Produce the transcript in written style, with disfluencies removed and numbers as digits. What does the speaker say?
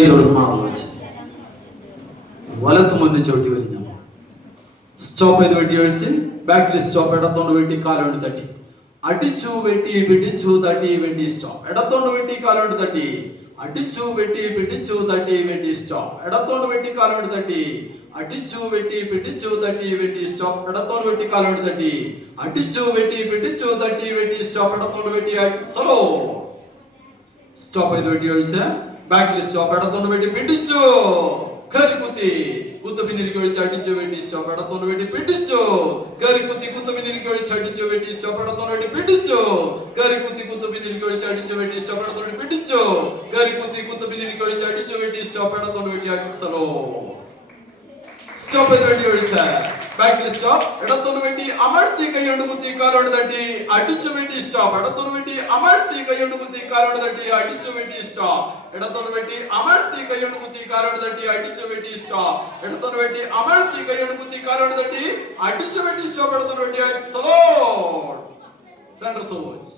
ഇതിലോട്ട് മാറുന്നു വെച്ച് വലത്ത് മുന്നിൽ ചവിട്ടി വലിഞ്ഞു. സ്റ്റോപ്പ് ചെയ്ത് വെട്ടി ഒഴിച്ച് ബാക്കിൽ സ്റ്റോപ്പ്. ഇടത്തോണ്ട് വെട്ടി കാലോണ്ട് തട്ടി അടിച്ചു വെട്ടി പിടിച്ചു തട്ടി വെട്ടി സ്റ്റോപ്പ്. ഇടത്തോണ്ട് വെട്ടി കാലോണ്ട് തട്ടി അടിച്ചു വെട്ടി പിടിച്ചു തട്ടി വെട്ടി സ്റ്റോപ്പ്. ഇടത്തോണ്ട് വെട്ടി കാലോണ്ട് തട്ടി അടിച്ചു വെട്ടി പിടിച്ചു തട്ടി വെട്ടി സ്റ്റോപ്പ്. ഇടത്തോണ്ട് വെട്ടി കാലോണ്ട് തട്ടി അടിച്ചു വെട്ടി പിടിച്ചു തട്ടി വെട്ടി സ്റ്റോപ്പ്. ഇടത്തോണ്ട് വെട്ടി സ്ലോ. സ്റ്റോപ്പ് ചെയ്ത് വെട്ടി ഒഴിച്ച് ബാക്കിൽ സ്റ്റോപ്പ്. ഇടത്തോണ്ട് വെട്ടി പിടിച്ചു കയറി കുത്തി കുത്തു പിന്നിലേക്ക് ഒഴിച്ച് അടിച്ചു വെട്ടി സ്റ്റോപ്പ്. ഇടത്തോണ്ട് വെട്ടി പിടിച്ചു കയറി കുത്തി കുത്തു പിന്നിലേക്ക് ഒഴിച്ച് അടിച്ചു വെട്ടി സ്റ്റോപ്പ്. ഇടത്തോണ്ട് വെട്ടി പിടിച്ചു കയറി കുത്തി കുത്തു പിന്നിലേക്ക് ഒഴിച്ച് അടിച്ചു വെട്ടി സ്റ്റോപ്പ്. ഇടത്തോണ്ട് വെട്ടി പിടിച്ചു കയറി കുത്തി കുത്തു പിന്നിലേക്ക് ഒഴിച്ച് അടിച്ചു വെട്ടി സ്റ്റോപ്പ്. ഇടത്തോണ്ട് വെട്ടി സ്ലോ. സ്റ്റോപ്പ് ചെയ്ത് വെട്ടി ഒഴിച്ച് ബാക്കിൽ സ്റ്റോപ്പ്. ഇടത്തോണ്ട് വെട്ടി അമർത്തി കൈകൊണ്ട് കുത്തി കാലോണ്ട് തട്ടി അടിച്ചു വെട്ടി സ്റ്റോപ്പ്. ഇടത്തോണ്ട് വെട്ടി അമർത്തി കൈകൊണ്ട് കുത്തി കാലോണ്ട് തട്ടി അടിച്ചു വെട്ടി സ്റ്റോപ്പ്. ഇടത്തോണ്ട് വെട്ടി അമർത്തി കൈകൊണ്ട് കുത്തി കാലോണ്ട് തട്ടി അടിച്ചു വെട്ടി സ്റ്റോപ്പ്. ഇടത്തോണ്ട് വെട്ടി അമർത്തി കൈകൊണ്ട് കുത്തി കാലോണ്ട് തട്ടി അടിച്ചു വെട്ടി സ്റ്റോപ്പ്. ഇടത്തോണ്ട് വെട്ടി സ്ലോ. Centre source.